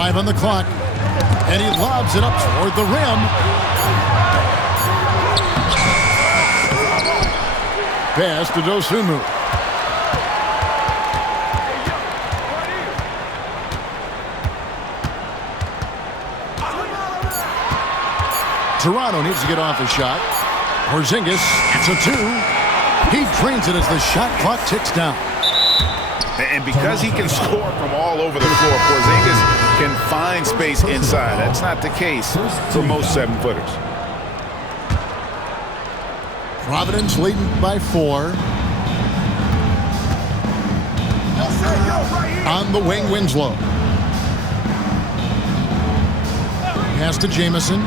5 on the clock. And he lobs it up toward the rim. Pass to Dosunmu. Toronto needs to get off a shot. Porzingis, it's a 2. He drains it as the shot clock ticks down. And because he can score from all over the floor, Porzingis can find space inside. That's not the case for most 7-footers. Providence leading by 4. On the wing, Winslow. Pass to Jamison.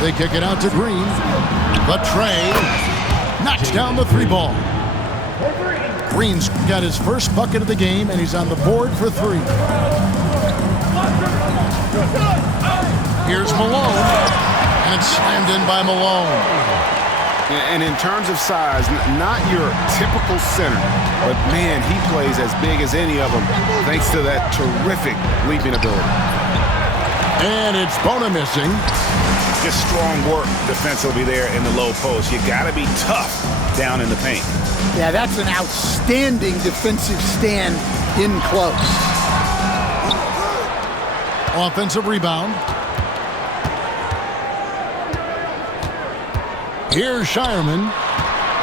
They kick it out to Green. But Trey knocks down the 3-ball. Green's got his first bucket of the game, and he's on the board for 3. Here's Malone, and it's slammed in by Malone. And in terms of size, not your typical center, but man, he plays as big as any of them thanks to that terrific leaping ability. And it's Bona missing. Just strong work defensively there in the low post. You got to be tough down in the paint. Yeah, that's an outstanding defensive stand in close. Offensive rebound. Here's Shireman.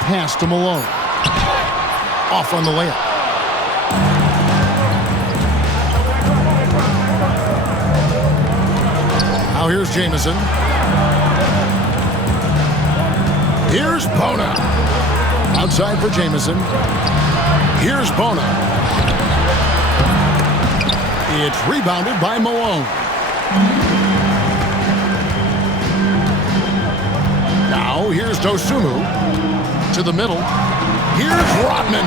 Pass to Malone. Off on the layup. Now here's Jamison. Here's Bona. Outside for Jamison. Here's Bona. It's rebounded by Malone. Now here's Dosunmu to the middle. Here's Rodman.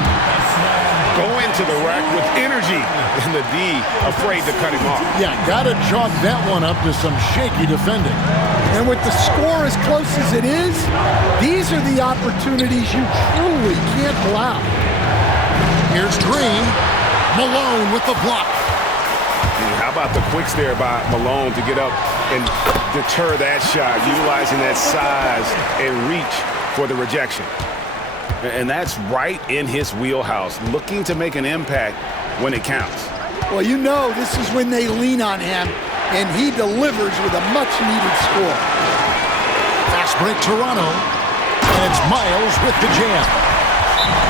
Going to the rack with energy, and the D afraid to cut him off. Yeah, got to chalk that one up to some shaky defending. And with the score as close as it is, these are the opportunities you truly can't allow. Here's Green. Malone with the block. How about the quicks there by Malone to get up and deter that shot, utilizing that size and reach for the rejection. And that's right in his wheelhouse, looking to make an impact when it counts. Well, you know this is when they lean on him, and he delivers with a much-needed score. Fast break Toronto, and it's Miles with the jam.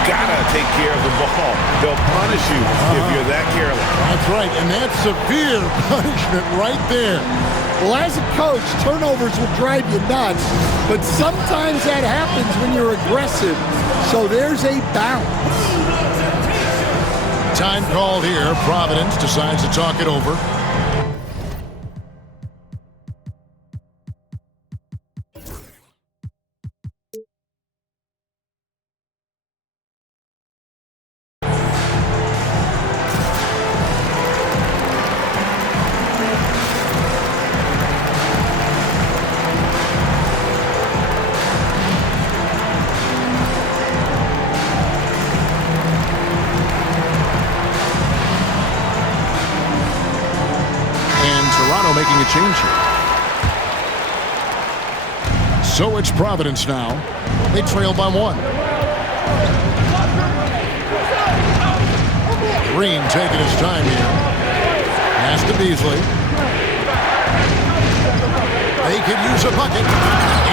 Gotta take care of the ball. They'll punish you if you're that careless. That's right, and that's severe punishment right there. Well, as a coach, turnovers will drive you nuts, but sometimes that happens when you're aggressive, so there's a balance. Time called here. Providence decides to talk it over. Making a change here. So it's Providence now. They trail by 1. Green taking his time here. Pass to Beasley. They could use a bucket.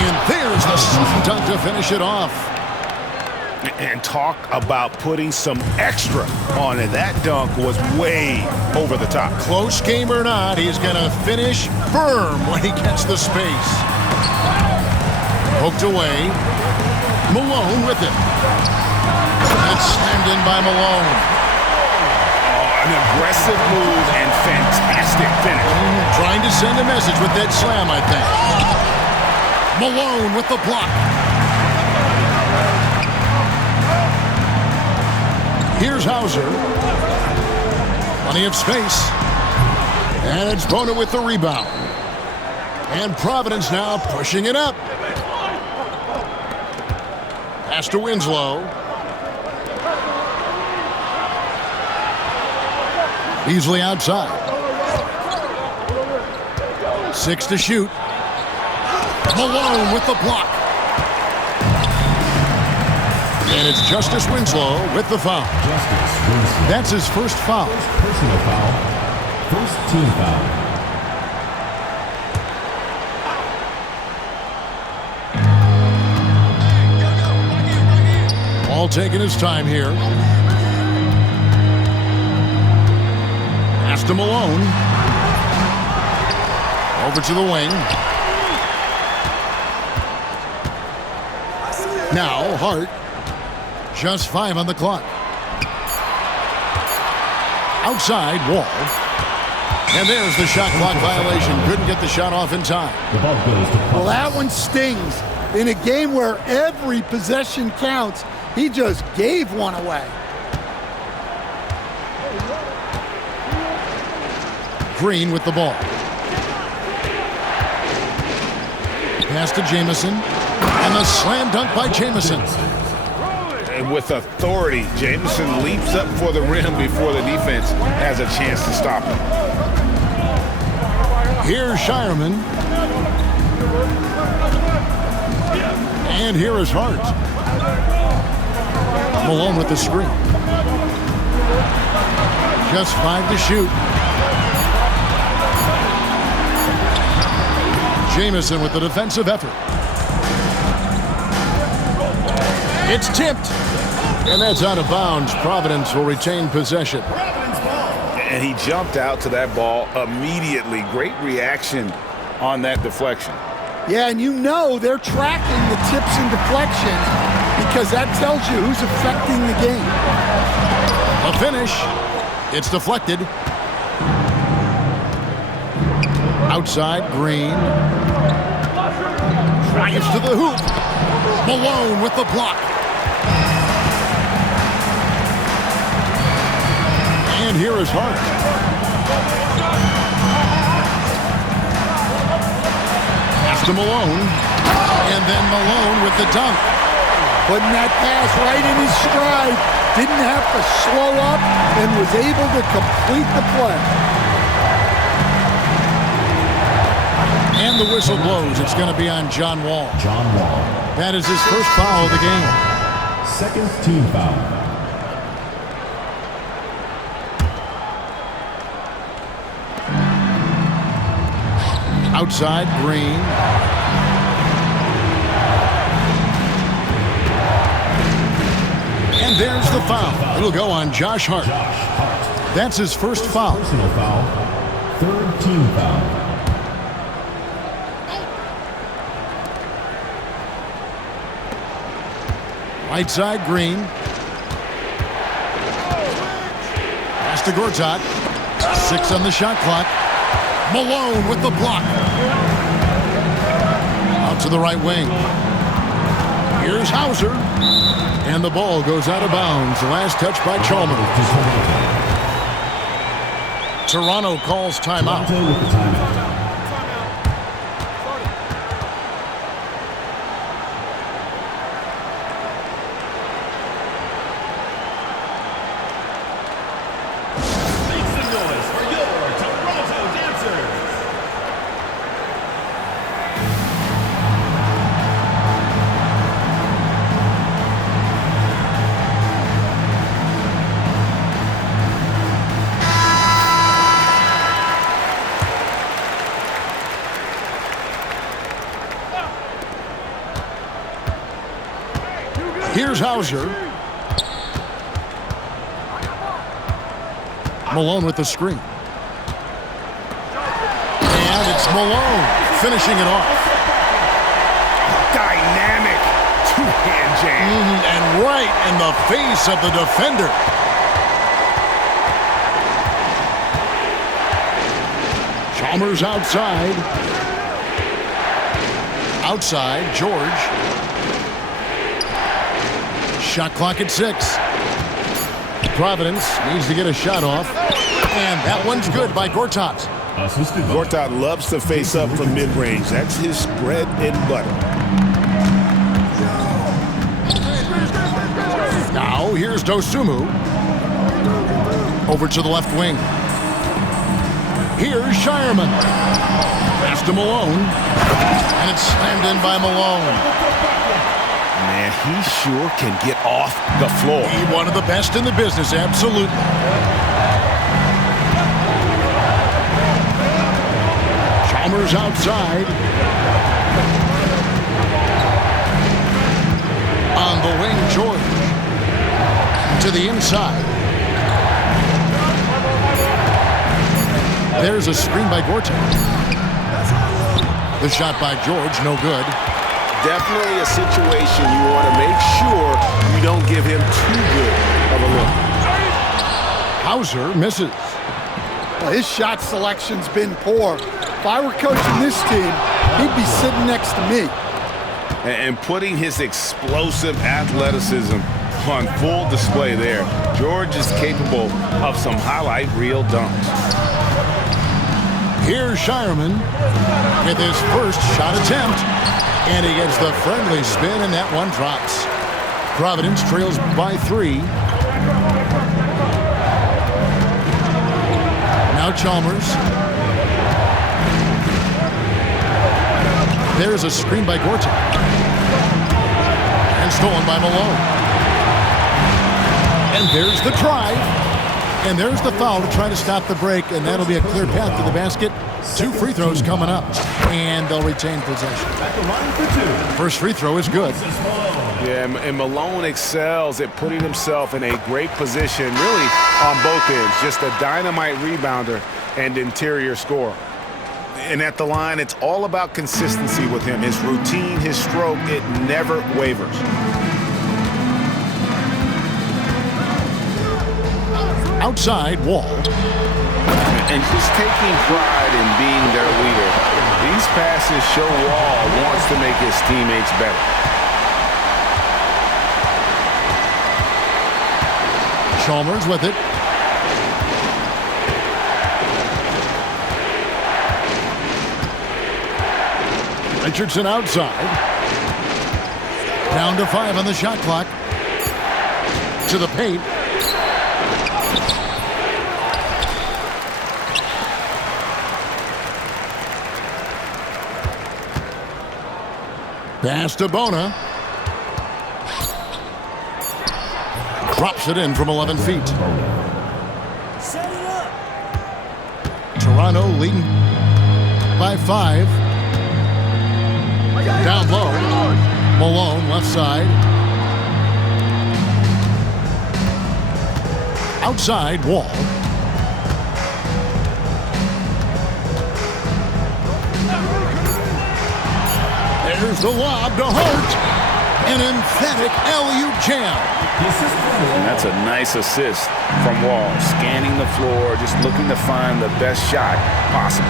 And there's the slam dunk to finish it off. And talk about putting some extra on it. That dunk was way over the top. Close game or not, he's going to finish firm when he gets the space. Poked away. Malone with it. It's slammed in by Malone. Oh, an aggressive move and fantastic finish. Trying to send a message with that slam, I think. Malone with the block. Here's Hauser. Plenty of space. And it's Bona with the rebound. And Providence now pushing it up. Pass to Winslow. Beasley outside. 6 to shoot. Malone with the block. And it's Justice Winslow with the foul. That's his first foul. Personal foul. First team foul. All taking his time here. Pass to Malone. Over to the wing. Now Hart. Just 5 on the clock. Outside, Wall. And there's the shot clock violation. Couldn't get the shot off in time. The ball goes to Well, that one stings. In a game where every possession counts, he just gave one away. Green with the ball. Pass to Jamison. And the slam dunk by Jamison. And with authority, Jamison leaps up for the rim before the defense has a chance to stop him. Here's Shireman. And here is Hart. Malone with the screen. Just 5 to shoot. Jamison with the defensive effort. It's tipped. And that's out of bounds. Providence will retain possession. And he jumped out to that ball immediately. Great reaction on that deflection. Yeah, and you know they're tracking the tips and deflections because that tells you who's affecting the game. A finish. It's deflected. Outside, Green. Drives to the hoop. Malone with the block. And here is Hart. Pass to Malone. And then Malone with the dunk. Putting that pass right in his stride. Didn't have to slow up and was able to complete the play. And the whistle blows. It's going to be on John Wall. John Wall. That is his first foul of the game. Second team foul. Outside, Green. And there's the foul. It'll go on Josh Hart. That's his first foul. Personal foul. Third team foul. Right side, Green. Pass to Gortat. 6 on the shot clock. Malone with the block. Out to the right wing. Here's Hauser. And the ball goes out of bounds. The last touch by Chalmers. Toronto calls timeout. Toronto with the timeout. Here's Hauser. Malone with the screen. And it's Malone finishing it off. Dynamic two-hand jam. And right in the face of the defender. Chalmers outside. Outside, George. Shot clock at 6. Providence needs to get a shot off. And that one's good by Gortat. Gortat loves to face up from mid-range. That's his bread and butter. Now here's Dosunmu. Over to the left wing. Here's Shireman. Pass to Malone. And it's slammed in by Malone. Man, he sure can get off the floor. He's one of the best in the business, absolutely. Chalmers outside. On the wing, George. To the inside. There's a screen by Gortat. The shot by George, no good. Definitely a situation you want to make sure you don't give him too good of a look. Hauser misses. Well, his shot selection's been poor. If I were coaching this team, he'd be sitting next to me. And putting his explosive athleticism on full display there. George is capable of some highlight reel dunks. Here's Shireman with his first shot attempt. And he gets the friendly spin, and that one drops. Providence trails by 3. Now Chalmers. There's a screen by Gortat. And stolen by Malone. And there's the drive. And there's the foul to try to stop the break, and that'll be a clear path to the basket. 2 free throws coming up, and they'll retain possession. First free throw is good. Yeah, and Malone excels at putting himself in a great position, really on both ends. Just a dynamite rebounder and interior scorer. And at the line, it's all about consistency with him. His routine, his stroke, it never wavers. Outside, Wall. And just taking pride in being their leader. These passes show Wall wants to make his teammates better. Chalmers with it. Richardson outside. Down to 5 on the shot clock. To the paint. Pass to Bona. Drops it in from 11 feet. Set it up. Toronto leading by 5. Down low. Malone left side. Outside, Wall. There's the lob to Hart. An emphatic alley-oop jam. And that's a nice assist from Wall. Scanning the floor, just looking to find the best shot possible.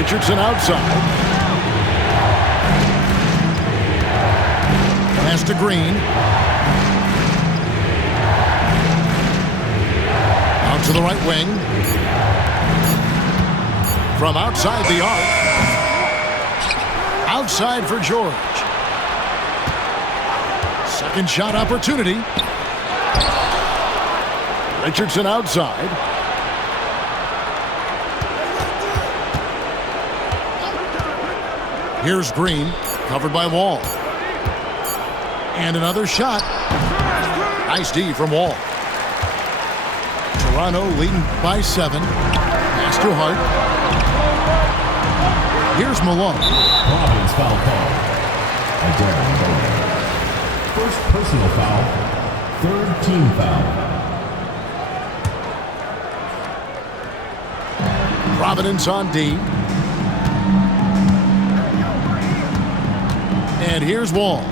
Richardson outside. Pass to Green. Out to the right wing. From outside the arc. Outside for George. Second shot opportunity. Richardson outside. Here's Green, covered by Wall. And another shot. Nice D from Wall. Toronto leading by 7. Pass to Hart. Here's Malone. Providence foul call. Darren Malone. First personal foul. Third team foul. Providence on D. And here's Wall.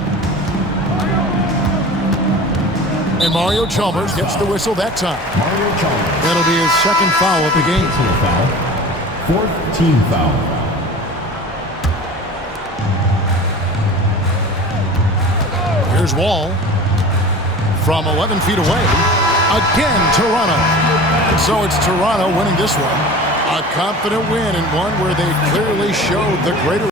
And Mario Chalmers gets the whistle that time. Mario Chalmers. That'll be his second foul of the game. Personal foul. Fourth team foul. Here's Wall from 11 feet away. Again, Toronto. So it's Toronto winning this one. A confident win, and one where they clearly showed the greater